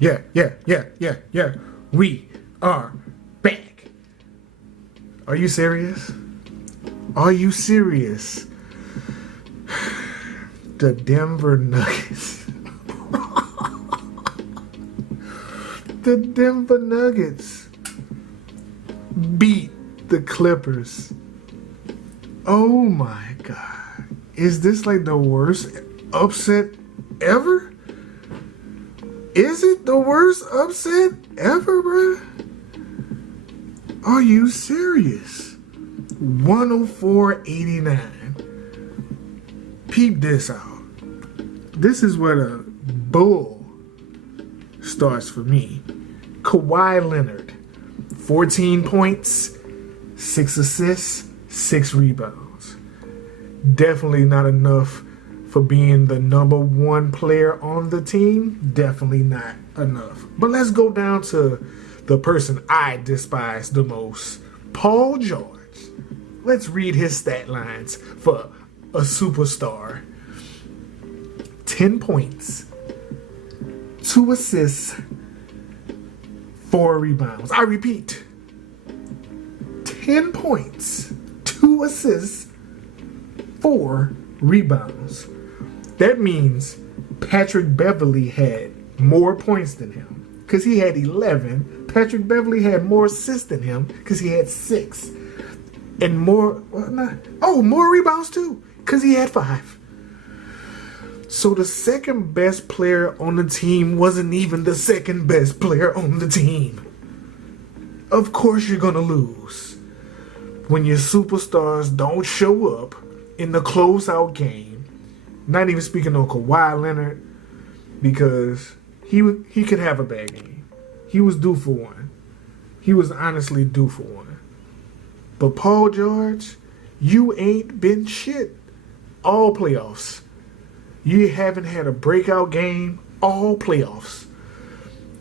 Yeah. We are back. Are you serious? Are you serious? The Denver Nuggets. The Denver Nuggets beat the Clippers. Oh my God. Is this like the worst upset ever? Is it the worst upset ever, bruh? Are you serious? 104-89. Peep this out. This is where the bull starts for me. Kawhi Leonard, 14 points, 6 assists, 6 rebounds. Definitely not enough for being the number one player on the team. Definitely not enough. But let's go down to the person I despise the most, Paul George. Let's read his stat lines for a superstar. 10 points, 2 assists, 4 rebounds. I repeat, 10 points, 2 assists, 4 rebounds. That means Patrick Beverley had more points than him because he had 11. Patrick Beverley had more assists than him because he had 6. And more rebounds too because he had 5. So the second best player on the team wasn't even the second best player on the team. Of course you're going to lose when your superstars don't show up in the closeout game. Not even speaking on Kawhi Leonard, because he could have a bad game. He was due for one. He was honestly due for one. But Paul George, you ain't been shit all playoffs. You haven't had a breakout game all playoffs.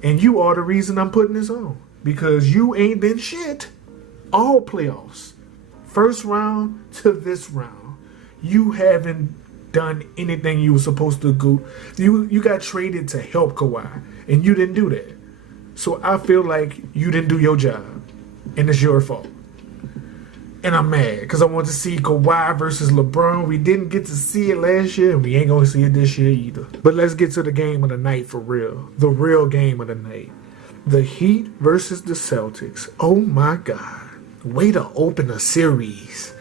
And you are the reason I'm putting this on. Because you ain't been shit all playoffs. First round to this round. You haven't done anything you were supposed to do. You got traded to help Kawhi, and you didn't do that. So I feel like you didn't do your job, and it's your fault. And I'm mad because I want to see Kawhi versus LeBron. We didn't get to see it last year, and we ain't going to see it this year either. But let's get to the game of the night for real. The real game of the night. The Heat versus the Celtics. Oh my God. Way to open a series.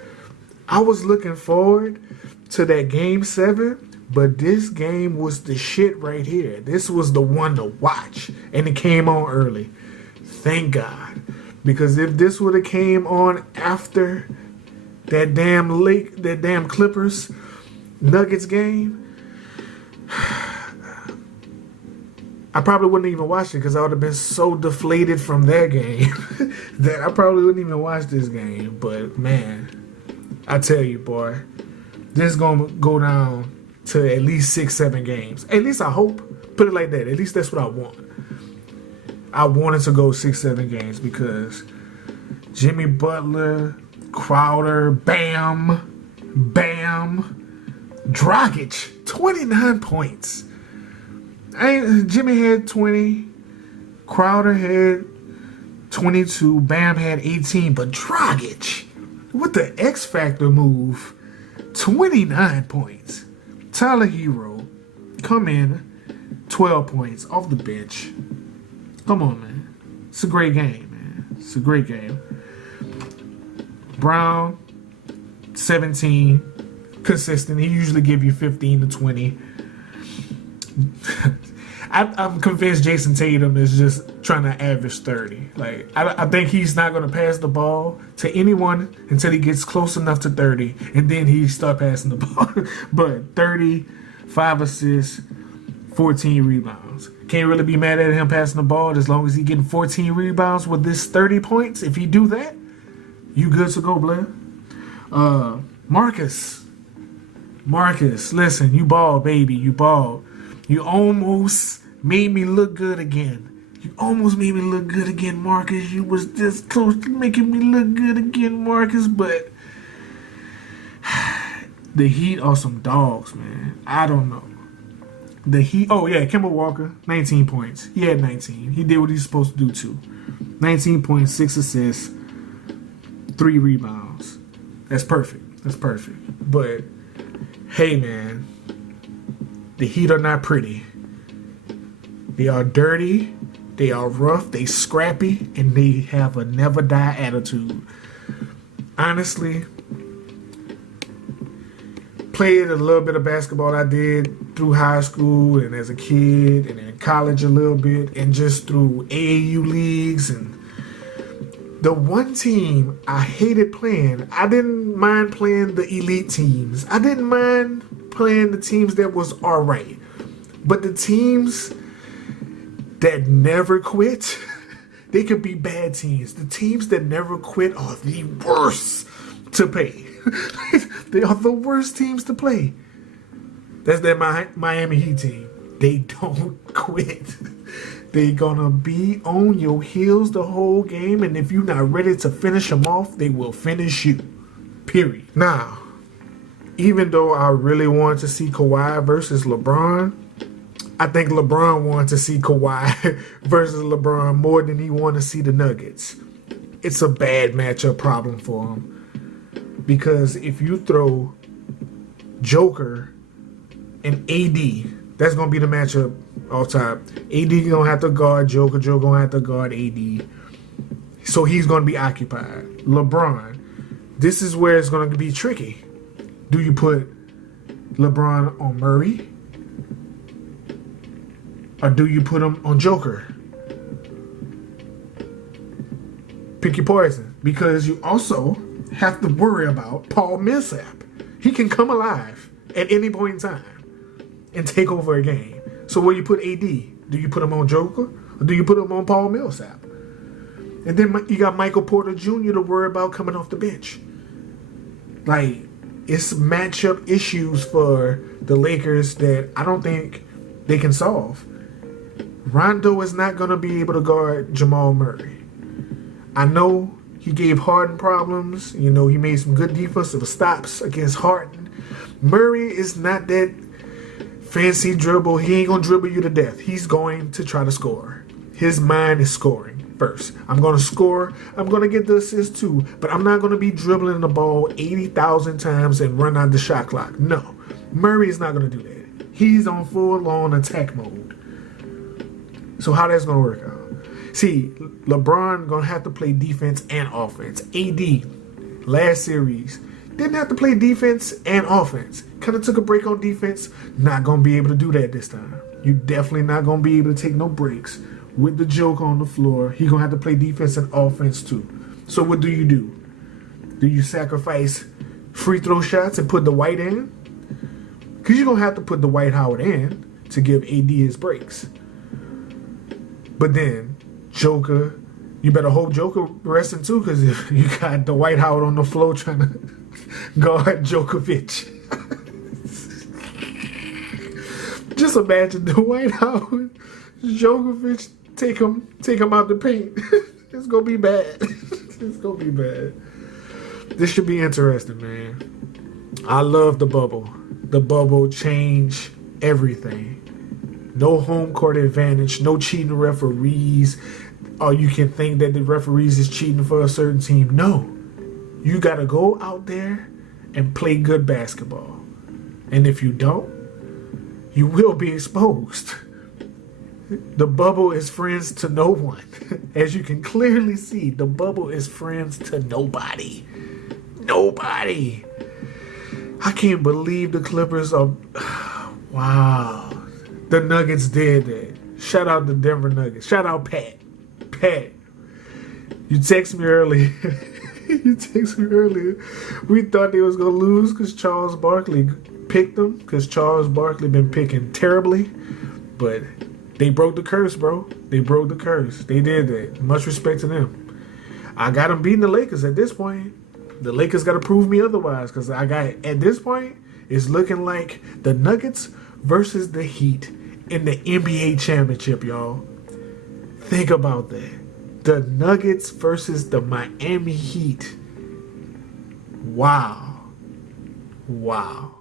I was looking forward to that game 7, but this game was the shit right here. This was the one to watch, and it came on early. Thank God. Because if this would have came on after that damn Clippers Nuggets game, I probably wouldn't even watch it because I would have been so deflated from that game that I probably wouldn't even watch this game. But man, I tell you, boy, this is going to go down to at least 6-7 games. At least I hope. Put it like that. At least that's what I want. I wanted to go 6-7 games because Jimmy Butler, Crowder, Bam, Dragic, 29 points. Jimmy had 20, Crowder had 22, Bam had 18, but Dragic, with the X Factor move, 29 points. Tyler Hero, come in, 12 points off the bench. Come on, man. It's a great game, man. It's a great game. Brown, 17, consistent. He usually give you 15 to 20. I'm convinced Jason Tatum is just trying to average 30. Like I think he's not going to pass the ball to anyone until he gets close enough to 30, and then he start passing the ball. But 30, 5 assists, 14 rebounds. Can't really be mad at him passing the ball as long as he getting 14 rebounds with this 30 points. If he do that, you good to go, Blair. Marcus, listen, you balled, baby. You balled. You almost made me look good again. Marcus. You was this close to making me look good again, Marcus. But the Heat are some dogs, man. I don't know. The Heat. Oh yeah, Kemba Walker, 19 points. He had 19. He did what he's supposed to do too. 19 points, 6 assists, 3 rebounds. That's perfect. That's perfect. But hey, man, the Heat are not pretty. They are dirty. They are rough. They scrappy, and they have a never die attitude. Honestly, played a little bit of basketball I did through high school and as a kid and in college a little bit and just through AAU leagues. And the one team I hated playing, I didn't mind playing the elite teams. I didn't mind playing the teams that was all right. But the teams that never quit, they could be bad teams. The teams that never quit are the worst to play. They are the worst teams to play. That's that Miami Heat team. They don't quit. They gonna be on your heels the whole game, and if you're not ready to finish them off, they will finish you. Period. Now, even though I really want to see Kawhi versus LeBron, I think LeBron wanted to see Kawhi versus LeBron more than he wanted to see the Nuggets. It's a bad matchup problem for him. Because if you throw Joker and AD, that's going to be the matchup off top. AD going to have to guard Joker. Joker going to have to guard AD. So he's going to be occupied. LeBron, this is where it's going to be tricky. Do you put LeBron on Murray? Or do you put him on Joker? Pick your poison. Because you also have to worry about Paul Millsap. He can come alive at any point in time and take over a game. So where you put AD? Do you put him on Joker? Or do you put him on Paul Millsap? And then you got Michael Porter Jr. to worry about coming off the bench. Like, it's matchup issues for the Lakers that I don't think they can solve. Rondo is not going to be able to guard Jamal Murray. I know he gave Harden problems. You know, he made some good defensive stops against Harden. Murray is not that fancy dribble. He ain't going to dribble you to death. He's going to try to score. His mind is scoring first. I'm going to score. I'm going to get the assist too. But I'm not going to be dribbling the ball 80,000 times and run out the shot clock. No. Murray is not going to do that. He's on full-on attack mode. So how that's going to work out? See, LeBron going to have to play defense and offense. AD, last series, didn't have to play defense and offense. Kind of took a break on defense. Not going to be able to do that this time. You definitely not going to be able to take no breaks with the Joker on the floor. He going to have to play defense and offense too. So what do? Do you sacrifice free throw shots and put the White in? Because you're going to have to put the Dwight Howard in to give AD his breaks. But then Joker, you better hope Joker resting too, because if you got the Dwight Howard on the floor trying to guard Djokovic. Just imagine Dwight Howard, Djokovic, take him out the paint. It's gonna be bad. It's gonna be bad. This should be interesting, man. I love the bubble. The bubble changed everything. No home court advantage, no cheating referees. Or you can think that the referees is cheating for a certain team. No. You got to go out there and play good basketball. And if you don't, you will be exposed. The bubble is friends to no one. As you can clearly see, the bubble is friends to nobody. Nobody. I can't believe the Clippers are... Wow. The Nuggets did that. Shout out the Denver Nuggets. Shout out Pat. Pat, you text me earlier. We thought they was going to lose because Charles Barkley picked them. Because Charles Barkley been picking terribly. But they broke the curse, bro. They broke the curse. They did that. Much respect to them. I got them beating the Lakers at this point. The Lakers got to prove me otherwise. Because at this point, it's looking like the Nuggets versus the Heat in the NBA championship, y'all. Think about that. The Nuggets versus the Miami Heat. Wow. Wow.